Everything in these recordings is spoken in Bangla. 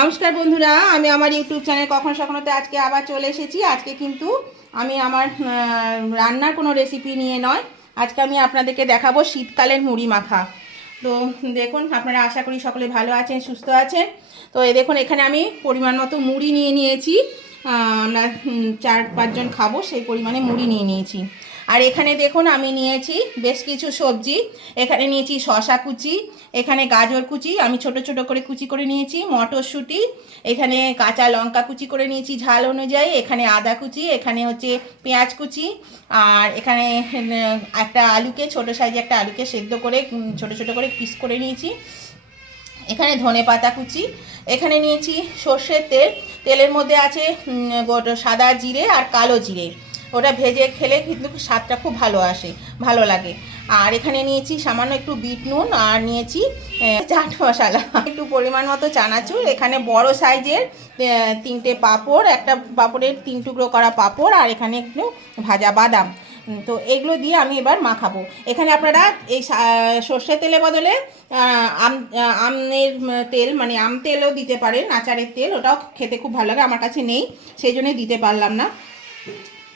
নমস্কার বন্ধুরা, আমি আমার ইউটিউব চ্যানেল কখনো সখনোতে আজকে আবার চলে এসেছি। আজকে কিন্তু আমি আমার রান্নার কোনো রেসিপি নিয়ে নয়। আজকে আমি আপনাদেরকে দেখাবো শীতকালের মুড়ি মাখা। তো দেখুন, আপনারা আশা করি সকলে ভালো আছেন, সুস্থ আছেন। তো এ দেখুন, এখানে আমি পরিমাণ মতো মুড়ি নিয়ে নিয়েছি। আমরা চার পাঁচজন খাব, সেই পরিমাণে মুড়ি নিয়ে নিয়েছি। আর এখানে দেখুন আমি নিয়েছি বেশ কিছু সবজি। এখানে নিয়েছি শশা কুচি, এখানে গাজর কুচি, আমি ছোট ছোট করে কুচি করে নিয়েছি, মটরশুঁটি, এখানে কাঁচা লঙ্কা কুচি করে নিয়েছি ঝাল অনুযায়ী, এখানে আদা কুচি, এখানে হচ্ছে পেঁয়াজ কুচি, আর এখানে একটা আলুকে, ছোট সাইজে একটা আলুকে সেদ্ধ করে ছোট ছোট করে পিস করে নিয়েছি। এখানে ধনে পাতা কুচি, এখানে নিয়েছি সর্ষের তেল, তেলের মধ্যে আছে সাদা জিরে আর কালো জিরে। ওটা ভেজে খেলে কিন্তু স্বাদটা খুব ভালো আসে, ভালো লাগে। আর এখানে নিয়েছি সামান্য একটু বিট নুন আর নিয়েছি চাট মশলা। একটু পরিমাণ মতো চানাচুর, এখানে বড় সাইজের তিনটে পাঁপড়, একটা পাঁপড়ের তিন টুকরো করা পাঁপড় আর এখানে একটু ভাজা বাদাম। তো এগুলো দিয়ে আমি এবার মাখাবো। এখানে আপনারা এই সা- সর্ষের তেলের বদলে আম আমের তেল মানে আম তেলও দিতে পারেন, আচারের তেল, ওটাও খেতে খুব ভালো লাগে, আমার কাছে নেই, সেই জন্যই দিতে পারলাম না।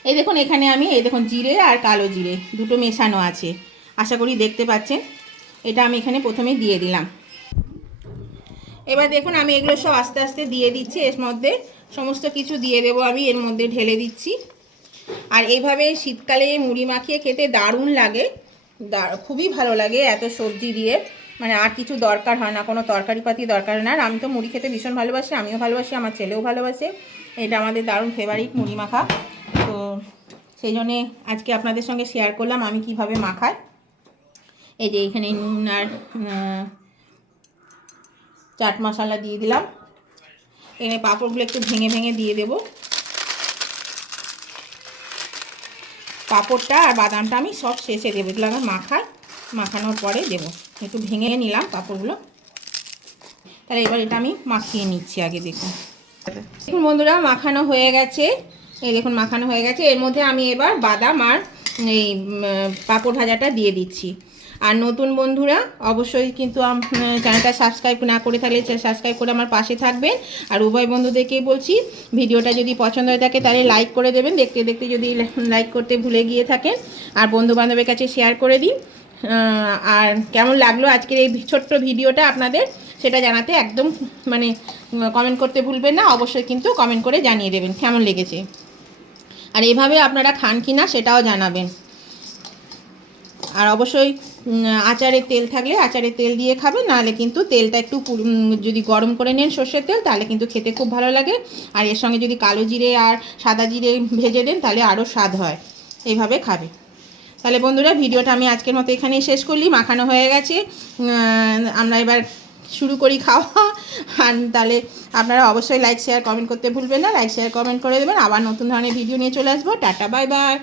এই দেখুন, এখানে আমি এই দেখুন জিরে আর কালো জিরে, দুটো মেশানো আছে। আশা করি দেখতে পাচ্ছেন, এটা আমি এখানে প্রথমে দিয়ে দিলাম। এবার দেখুন, আমি এগুলো সব আস্তে আস্তে দিয়ে দিচ্ছি, এর মধ্যে সমস্ত কিছু দিয়ে দেবো আমি, এর মধ্যে ঢেলে দিচ্ছি। আর এইভাবে শীতকালে মুড়ি মাখিয়ে খেতে দারুণ লাগে খুবই ভালো লাগে এত সবজি দিয়ে। মানে আর কিছু দরকার হয় না, কোনো তরকারি পাতি দরকার না। আর আমি তো মুড়ি খেতে ভীষণ ভালোবাসি, আমিও ভালোবাসি, আমার ছেলেও ভালোবাসে। এটা আমাদের দারুণ ফেভারিট মুড়ি মাখা। তো সেই জন্যে আজকে আপনাদের সঙ্গে শেয়ার করলাম আমি কীভাবে মাখাই। এই যে এখানে নুন আর চাট মশলা দিয়ে দিলাম। এখানে পাঁপড়গুলো একটু ভেঙে ভেঙে দিয়ে দেবো। পাঁপড়টা আর বাদামটা আমি সব শেষে দেবো, এগুলো মাখায় মাখানোর পরে দেবো। একটু ভেঙে নিলাম পাঁপড়গুলো। তাহলে এবার এটা আমি মাখিয়ে নিচ্ছি আগে দেখুন। দেখুন বন্ধুরা, মাখানো হয়ে গেছে। এই দেখুন, মাখানো হয়ে গেছে। এর মধ্যে আমি এবার বাদাম আর এই পাঁপড় ভাজাটা দিয়ে দিচ্ছি। আর নতুন বন্ধুরা, অবশ্যই কিন্তু চ্যানেলটা সাবস্ক্রাইব না করে থাকলে সাবস্ক্রাইব করে আমার পাশে থাকবেন। আর উভয় বন্ধুদেরকেই বলছি, ভিডিওটা যদি পছন্দ হয়ে থাকে তাহলে লাইক করে দেবেন। দেখতে দেখতে যদি লাইক করতে ভুলে গিয়ে থাকেন। আর বন্ধু বান্ধবের কাছে শেয়ার করে দিন। আর কেমন লাগল আজকের এই ছোট্ট ভিডিওটা আপনাদের, সেটা জানাতে একদম মানে কমেন্ট করতে ভুলবেন না। অবশ্যই কিন্তু কমেন্ট করে জানিয়ে দেবেন, কেমন লেগেছে। আর এভাবে আপনারা খান কি না সেটাও জানাবেন। আর অবশ্যই উম, আচারের তেল থাকলে আচারের তেল দিয়ে খাবেন নাহলে কিন্তু তেলটা একটু যদি গরম করে নেন সর্ষের তেল তাহলে কিন্তু খেতে খুব ভালো লাগে। আর এর সঙ্গে যদি কালো জিরে আর সাদা জিরে ভেজে দেন তাহলে আরও স্বাদ হয়। এইভাবে খাবে। তাহলে বন্ধুরা ভিডিওটা আমি আজকের মতো এখানেই শেষ করলি মাখানো হয়ে গেছে। আমরা এবার শুরু করি খাওয়া। আর তাহলে আপনারা অবশ্যই লাইক শেয়ার কমেন্ট করতে ভুলবেন না। লাইক শেয়ার কমেন্ট করে দেবেন। আবার নতুন ধরনের ভিডিও নিয়ে চলে আসব। Tata bye bye